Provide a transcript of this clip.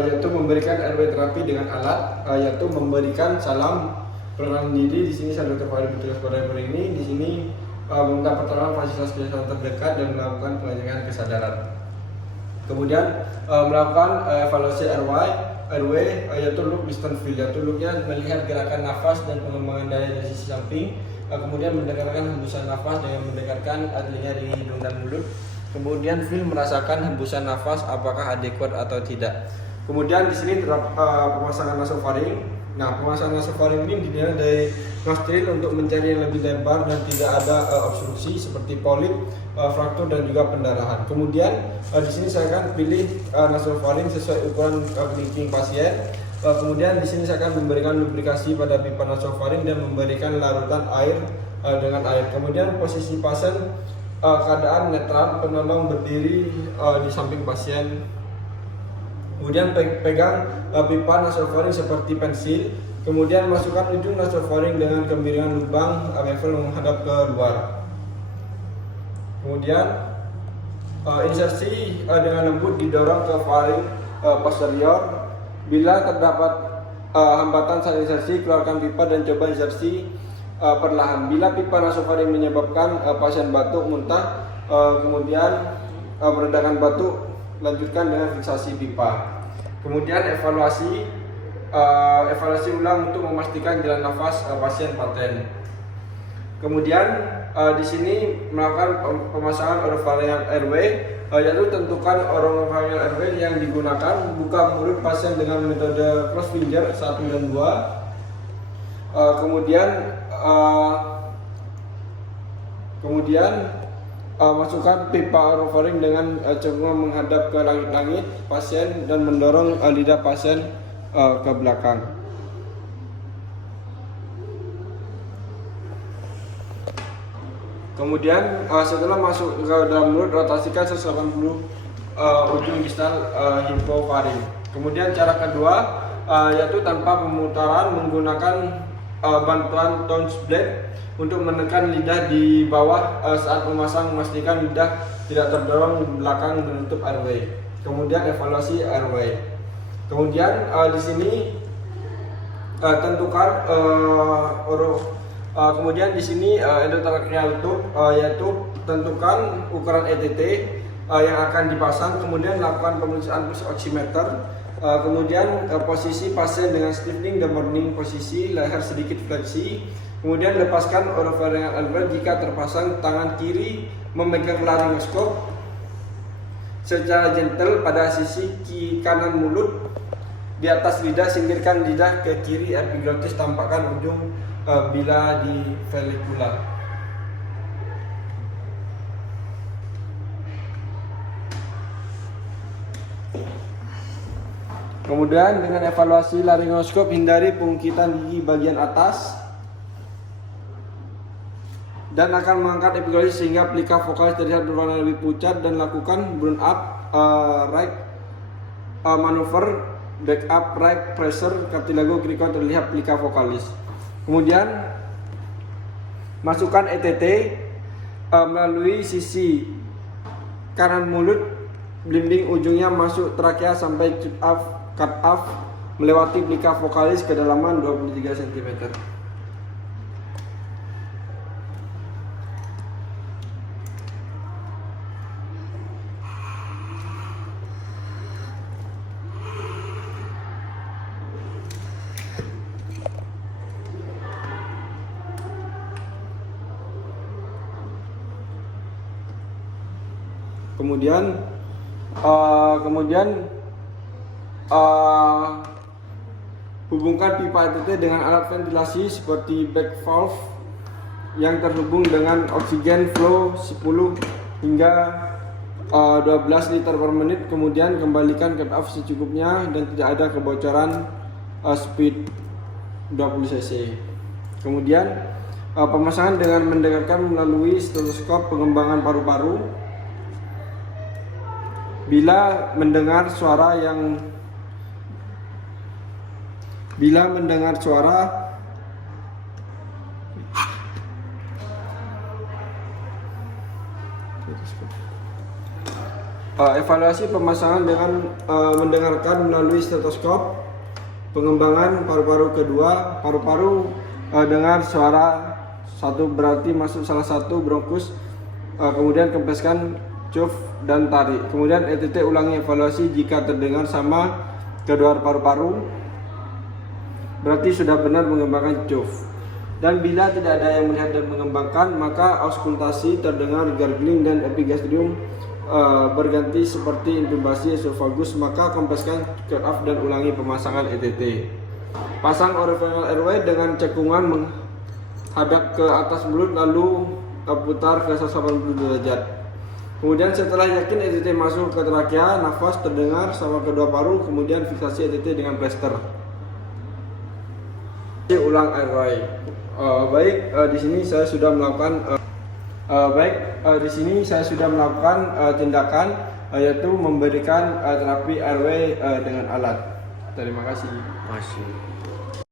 yaitu memberikan airway terapi dengan alat, yaitu memberikan salam perkenalan diri. Di sini saya Dr. Fahri bertugas pada hari ini. Di sini meminta pertolongan fasilitas kesehatan terdekat dan melakukan pengecekan kesadaran. Kemudian melakukan evaluasi airway, yaitu look distance field, yaitu looknya melihat gerakan nafas dan pengembangan daya dari sisi samping. Kemudian mendekatkan hembusan nafas dengan mendekatkan telinga di hidung dan mulut. Kemudian feel merasakan hembusan nafas apakah adekuat atau tidak. Kemudian di sini terdapat pemasangan nasofaring. Nah, pemasangan nasofaring ini dinilai dari nostril untuk mencari yang lebih lebar dan tidak ada obstruksi seperti polip, fraktur dan juga pendarahan. Kemudian di sini saya akan pilih nasofaring sesuai ukuran kelingking pasien. Kemudian di sini saya akan memberikan lubrikasi pada pipa nasofaring dan memberikan larutan air dengan air. Kemudian posisi pasien keadaan netral, penolong berdiri di samping pasien. Kemudian pegang pipa nasofaring seperti pensil. Kemudian masukkan ujung nasofaring dengan kemiringan lubang level menghadap ke luar. Kemudian insersi dengan lembut didorong ke faring posterior. Bila terdapat hambatan saat insersi, keluarkan pipa dan coba insersi perlahan. Bila pipa nasofaring menyebabkan pasien batuk, muntah, kemudian meredakan batuk, lanjutkan dengan fiksasi pipa. Kemudian evaluasi ulang untuk memastikan jalan nafas pasien paten. Kemudian di sini melakukan pemasangan oropharyngeal airway, yaitu tentukan oropharyngeal airway yang digunakan. Buka mulut pasien dengan metode close finger 1 dan 2. Kemudian masukkan pipa oropharing dengan cenderung menghadap ke langit-langit pasien dan mendorong lidah pasien ke belakang. Kemudian setelah masuk ke dalam mulut, rotasikan 180 ujung distal hipofari. Kemudian cara kedua yaitu tanpa pemutaran menggunakan bantuan Townes blade untuk menekan lidah di bawah saat memasang, memastikan lidah tidak terdorong di belakang menutup airway. Kemudian evaluasi airway. Kemudian di sini tentukan kemudian di sini endotracheal tube, yaitu tentukan ukuran ETT yang akan dipasang. Kemudian lakukan pemeriksaan pulse oximeter. Kemudian posisi pasien dengan stiffening dan morning posisi, leher sedikit fleksi. Kemudian lepaskan oropharyngeal airway jika terpasang. Tangan kiri memegang laryngoskop secara gentle pada sisi kanan mulut. Di atas lidah, singkirkan lidah ke kiri epiglotis, tampakkan ujung bila di valvula. Kemudian dengan evaluasi laryngoskop, hindari pengungkitan gigi bagian atas dan akan mengangkat epiglotis sehingga plika vokalis terlihat berwarna lebih pucat, dan lakukan burn up right maneuver, back up right pressure, cartilago crico terlihat plika vokalis. Kemudian masukkan ETT melalui sisi kanan mulut, blimbing ujungnya masuk trakea sampai cut off melewati plika vokalis kedalaman 23 cm. Kemudian hubungkan pipa ETT dengan alat ventilasi seperti back valve yang terhubung dengan oksigen flow 10 hingga 12 liter per menit. Kemudian kembalikan cap off secukupnya dan tidak ada kebocoran speed 20 cc. Kemudian pemasangan dengan mendekatkan melalui stetoskop pengembangan paru-paru. Bila mendengar suara Evaluasi pemasangan dengan mendengarkan melalui stetoskop, pengembangan paru-paru kedua, paru-paru dengar suara satu berarti masuk salah satu bronkus, kemudian kempeskan cuf dan tarik. Kemudian ETT ulangi evaluasi jika terdengar sama kedua paru-paru berarti sudah benar mengembangkan cuf. Dan bila tidak ada yang melihat dan mengembangkan, maka auskultasi terdengar gargling dan epigastrium berganti seperti intubasi esofagus, maka kempeskan curve dan ulangi pemasangan ETT. Pasang orofaringal airway dengan cekungan menghadap ke atas mulut lalu putar ke 180 derajat. Kemudian setelah yakin ETT masuk ke trakea, nafas terdengar sama kedua paru, kemudian fiksasi ETT dengan plester. Ulang airway. Di sini saya sudah melakukan tindakan yaitu memberikan terapi airway dengan alat. Terima kasih.